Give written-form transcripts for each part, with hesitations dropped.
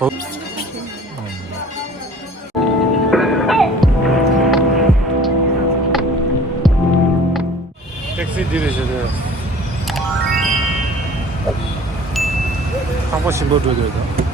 어? 택시 디레셔들 한 번씩 뭐 줘야 되나?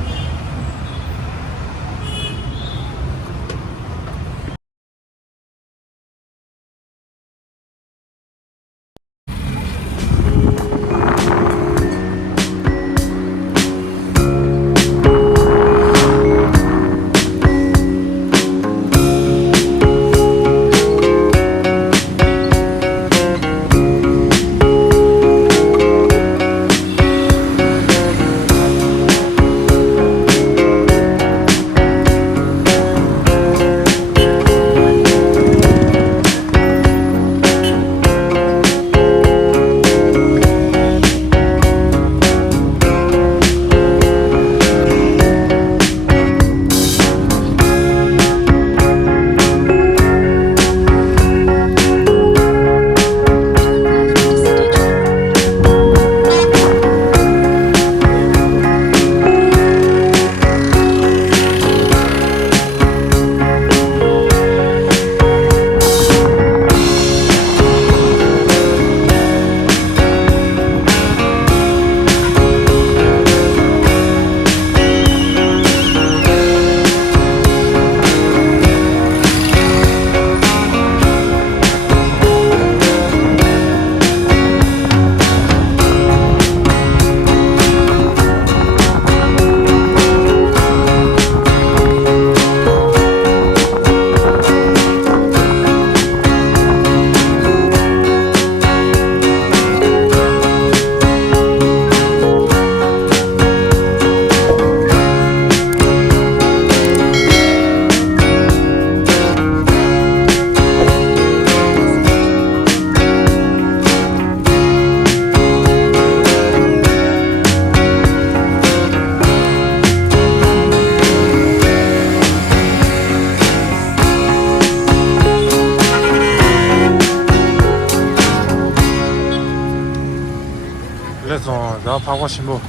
그래서 나 파고 싶어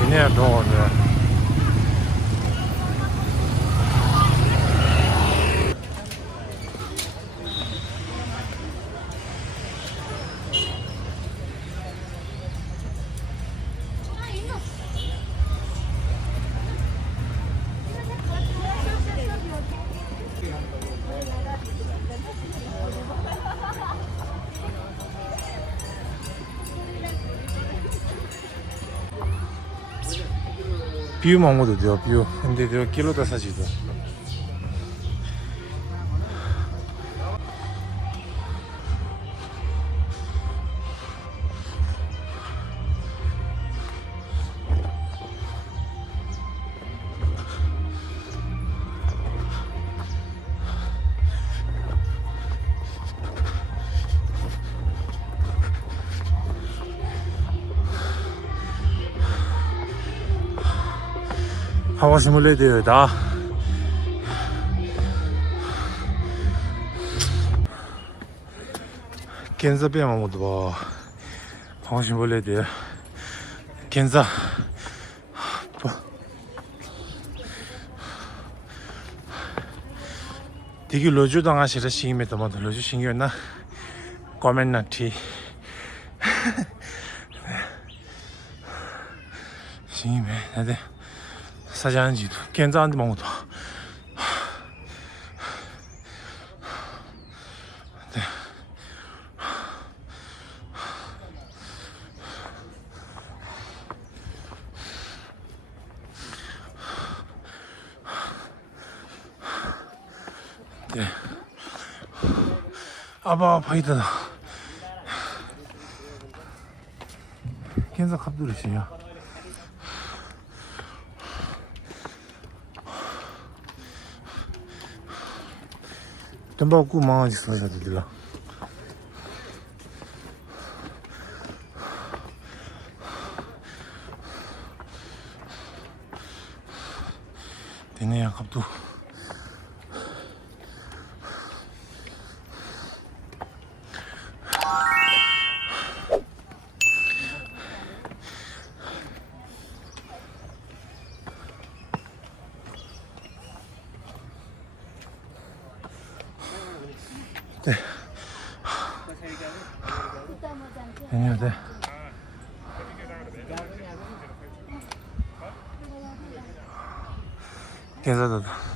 그냥 동원을 뷰 먹어도 돼요 뷰 근데 내가 길로다 사지도 하고 싶은 레드요 다 겐사 빼면 모두 봐 하고 싶은 레드요 겐사 되게 로주 당하시라 시기메도 모두 로주 신기했나 꼬맨나티 시기메 나대 사자한지도 괜찮은데 먹어도 네. 네. 아바 파이드다 괜찮아 갑들으시냐 덤바꾸 망하지 써야 되더라 되네 아깝도 네. 아니요, 네. 괜찮다.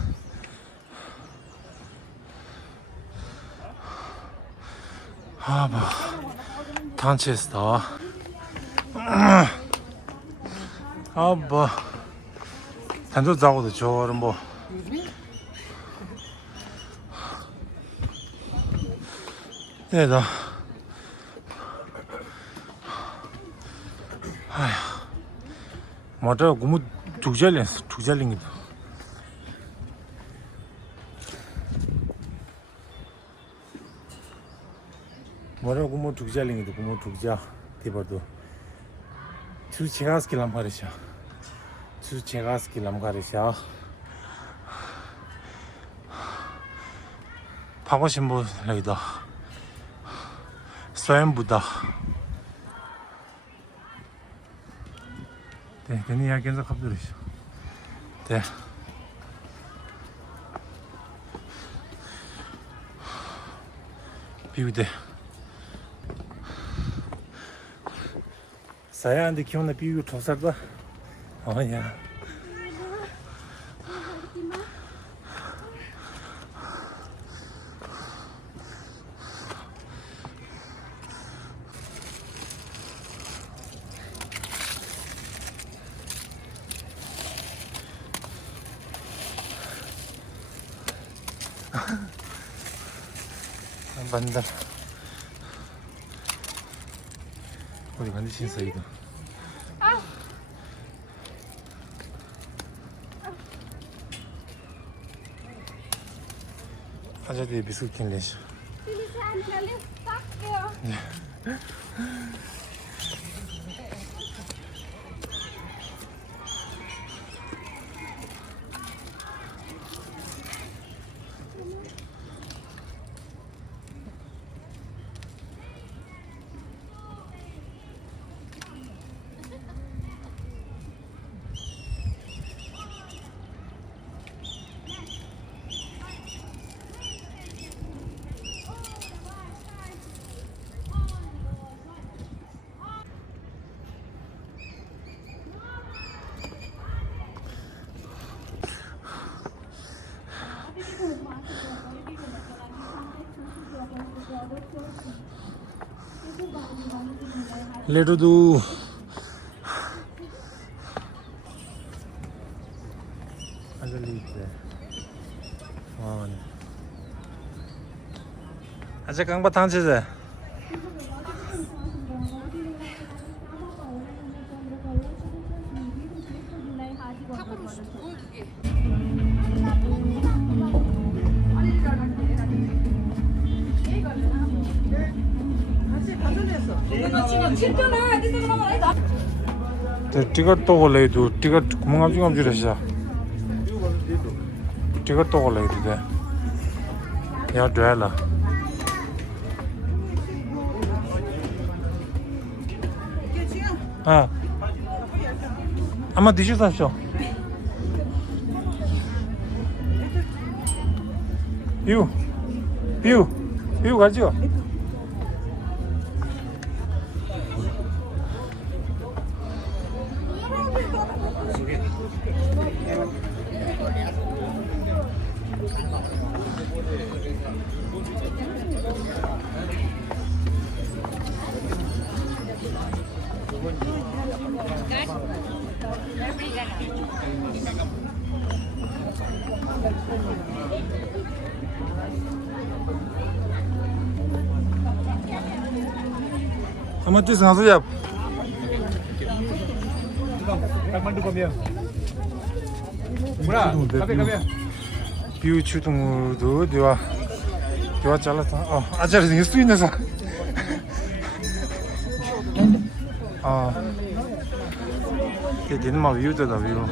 아, 뭐 단체스다. 아, 뭐 단도 자고도 저런 뭐. 네, 나. 아휴, 맞아, 고무 죽잘린 게. 뭐라고 뭐 죽잘링이도 뭐 죽자 디버도 주 제가스키 람가르샤 주 제가스키 람가르샤 파고신부 레이더 스웬부다 네 괜히 야견서 갑들이죠 네 비우대 Saya anda kiona piu tosarda. Oh ya. Bandar. 우리 반드시 신서이다. 아저씨 비스킷 내시. 레드도 아저리 있대. 와, 아저 강바 탕치제. टिकट तो ले दो टिकट मंगाम जुरेसा टिकट तो ले दे या ड्राइला 아 아마 드셔서 뷰 가지고 Ama tu sengaja jap. Kang mandu kami ya. Murah, kami ya. 뷰 추동도 되와 잘랐다. 아자리 생길 수 있는 사. 되는 막 뷰다 뷰.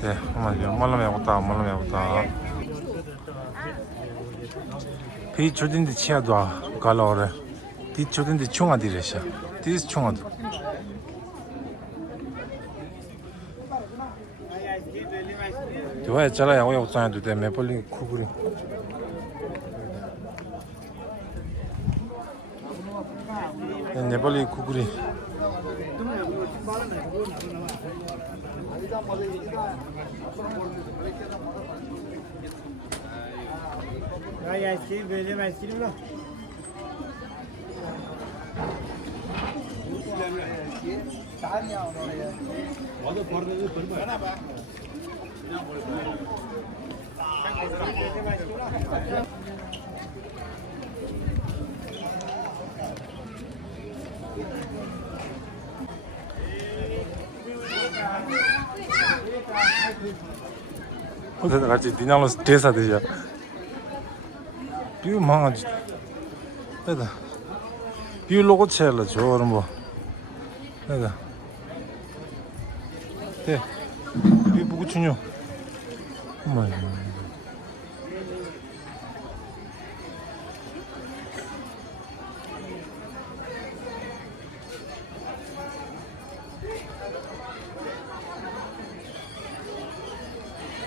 네, 엄마 말로 해보다. 피 초딘데 치아도 갈라오래. 디 초딘데 총아디래샤. 디스 총아도. 좋아요, 잘라야 왜 없어야도 돼. 매벌리 쿠구리. 네벌리 쿠구리. आइसक्रीम भेजे मैं आइसक्रीम लो 어디서 같이 디나로 대사 되죠. 뷰 망하지. 내가 뷰 로고 채를 저런 뭐. 내가. 네. 뷰 보고 주뇨. 어머.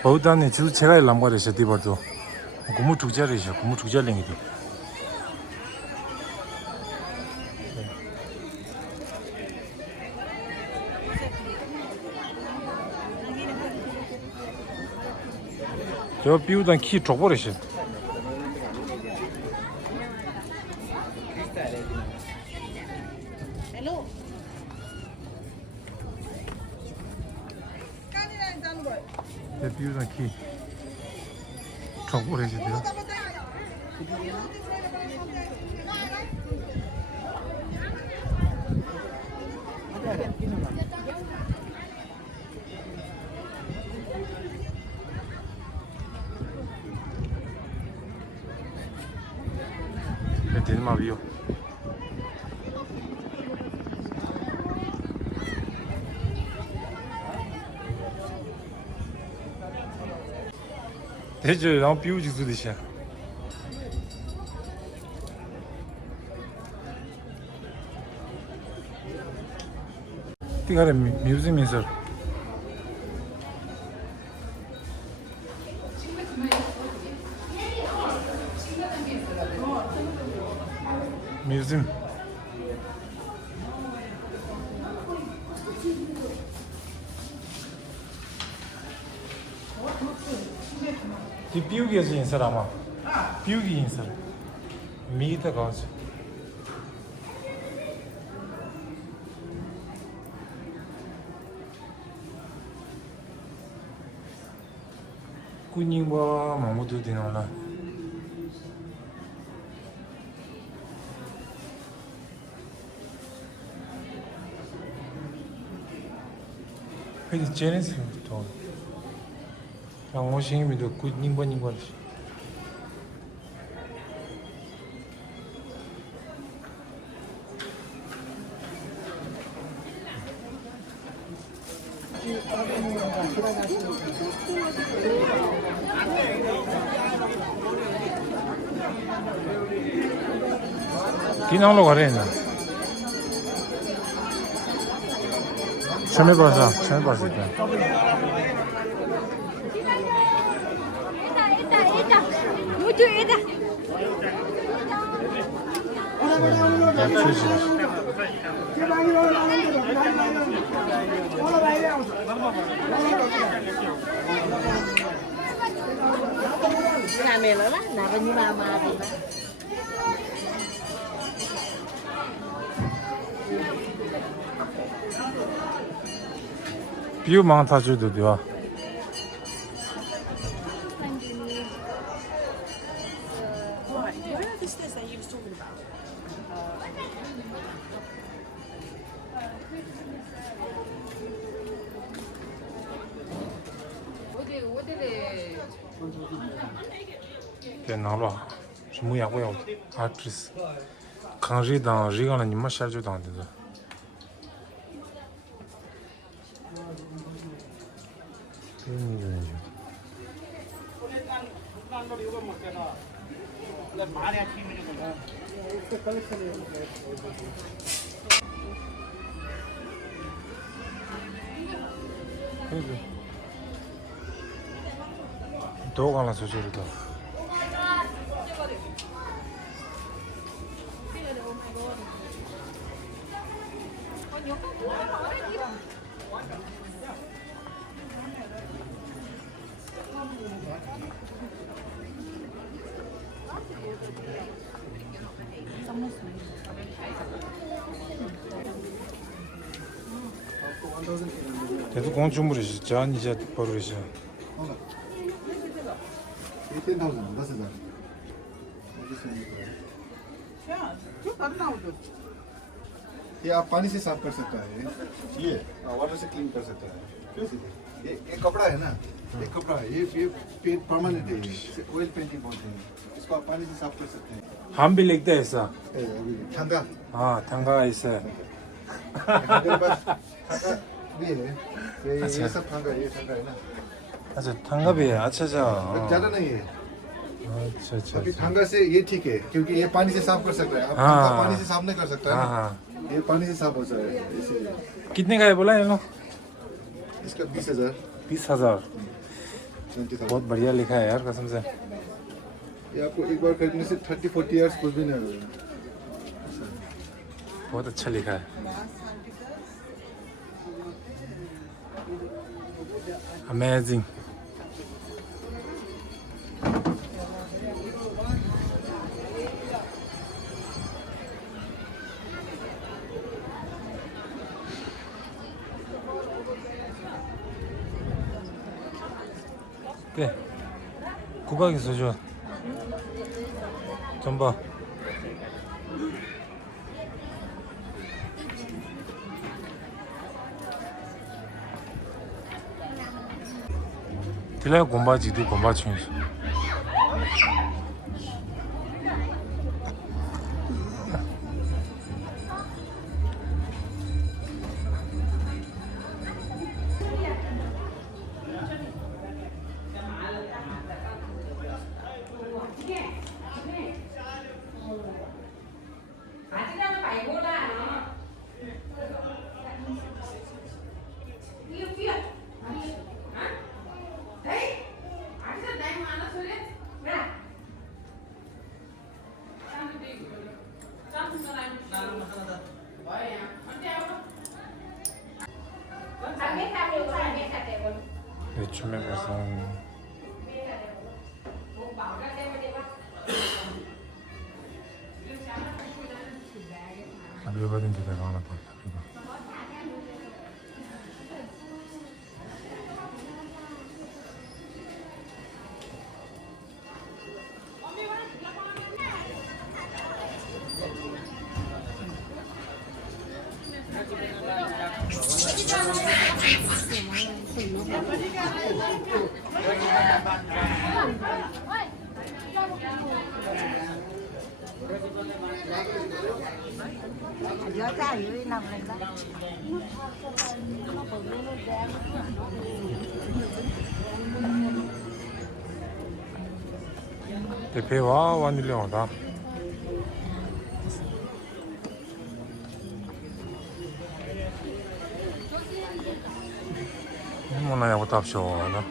어디다니 지금 제가 일 남가래서 디버도 고무 두 자리죠. 고무 두 자리인데. 저 비우단 키 줘버리시. Hello. Kanina done boy. 저 비우단 키 줘버리시대요. 데니마 비요. 대저 나 비우지 수디샤. 티가래 뮤지엄에서 뮤지엄 이 비우기에서 인사를 아마 비우기 인사를 미기다 가지 꾸닝과 마모도 되나나 근데 제네스 또 양호싱이도 꾸닝과 디나로 가래나 처음에 봤을 때 Eda. Mutu Eda. 나 최지 Name lah, namanya mama tu. 비우 많다주도 돼요. Where are the stairs that you was talking about? 나로 뭐야 뭐야 아트리스 강리당 리가는 님마 샤르죠 당는데 그래도 더 가나 저절이다. 대도 공주물이지. 전 이제 버릇이야. ये 10,000 10,000 ये आप पानी से साफ कर सकता है ये वाटर से क्लीन कर सकता है ये कपड़ा है ना ये कपड़ा है ये पेंट परमानेंट है ऑयल पेंटिंग बोलते हैं इसको आप पानी से साफ कर सकते हैं 한빌 렉다 있어. अभी ठंडा 아, 단가가 있어. हमारे पास ठंडा भी है ये सब ठंडा है ना 아저 단가비 아차자. ज़्यादा नहीं है अच्छा अच्छा. अभी ठंडा से ये ठीक है क्योंकि ये पानी से साफ कर सकता है आप हाँ। ठंडा पानी से साफ नहीं कर सकता है ना हाँ ये पानी से साफ हो जाए इसीलिए कितने का है बोला ये लोग? इसका 20,000 20,000. 20,000 बहुत बढ़िया लिखा है यार कसम से. ये आपको एक बार खरीदने से 30-40 इयर्स कुछ भी नहीं होगा बहुत अच्छा लिखा है. Amazing. 네. 국악이 소주. 전봐. 딜라야 곰바지도 곰바충이지. 요즘에 무슨 묘가된 데가 하나 더 있다. 이거. 여자 여기 나무인가? 대패와 완일령하다. 뭐나 야부터 합쇼 나.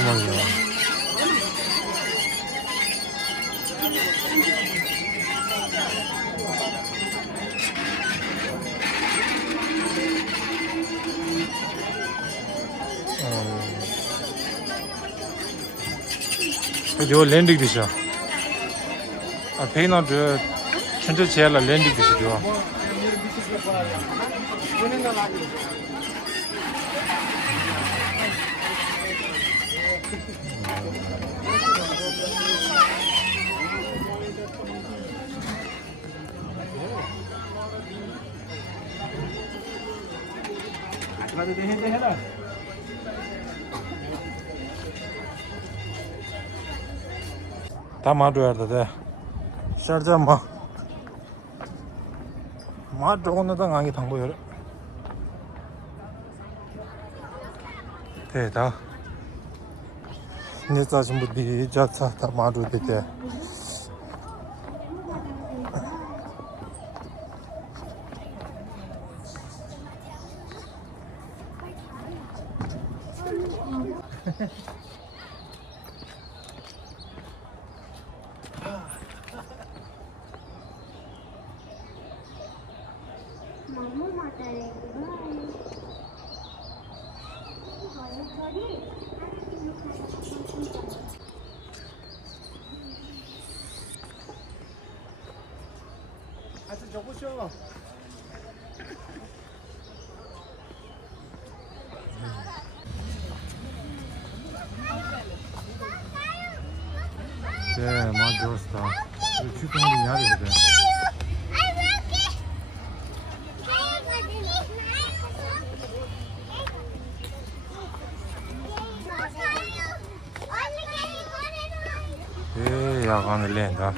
어머니야. जो लैंडिंग दिशा 페이너 천천히 제할라 랜딩 दिशा 다 마루야다 돼. 샤르자 마 조금더 강하게 당보여. 대다. 내가 전부 네 자차 다 마루 되대. 아주 저거죠. 네, 맞았다. 출동이 야래 돼. 예, 야간을 낸다.